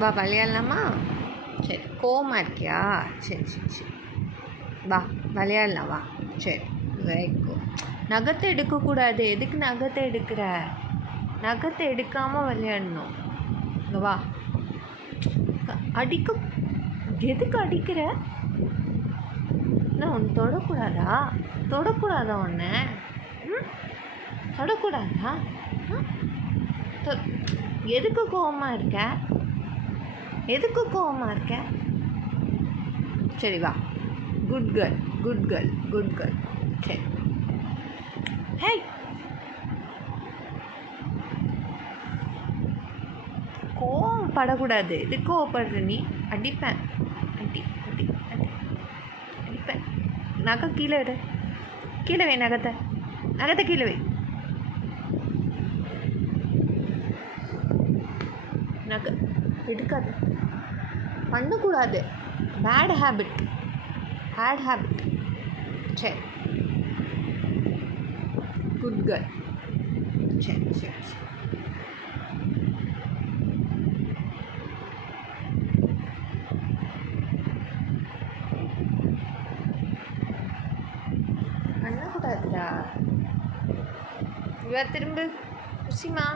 வா விளையாடலாமா? சரி, கோவமாக இருக்கியா? சரி சரி சரி, வா விளையாடலாம், வா. சரி, வைக்கோ. நகத்தை எடுக்கக்கூடாது. எதுக்கு நகத்தை எடுக்கிற? நகத்தை எடுக்காமல் விளையாடணும். இங்கே வா. அடிக்க எதுக்கு அடிக்கிற? என்ன ஒன்று தொடக்கூடாதா? தொடக்கூடாதா ஒன்று? தொடக்கூடாதா? எதுக்கு கோவமாக இருக்க? எதுக்கு கோவமாக இருக்க? சரி வா. Good girl, good girl, good girl. சரி. ஹே, கோவம் படக்கூடாது. எது கோவப்படுற நீ? அடிப்பேன். அடி அடி அடி அடிப்பேன். நகை கீழே விடு. கீழே வை நகத்தை. நகத்தை கீழே வை. நகை எடுக்காது. பண்ணக்கூடாது. Bad habit. சரி, குட் கேர்ள். சரி சரி சரி. பண்ணக்கூடாதுடா. இவ திரும்ப குசிமா.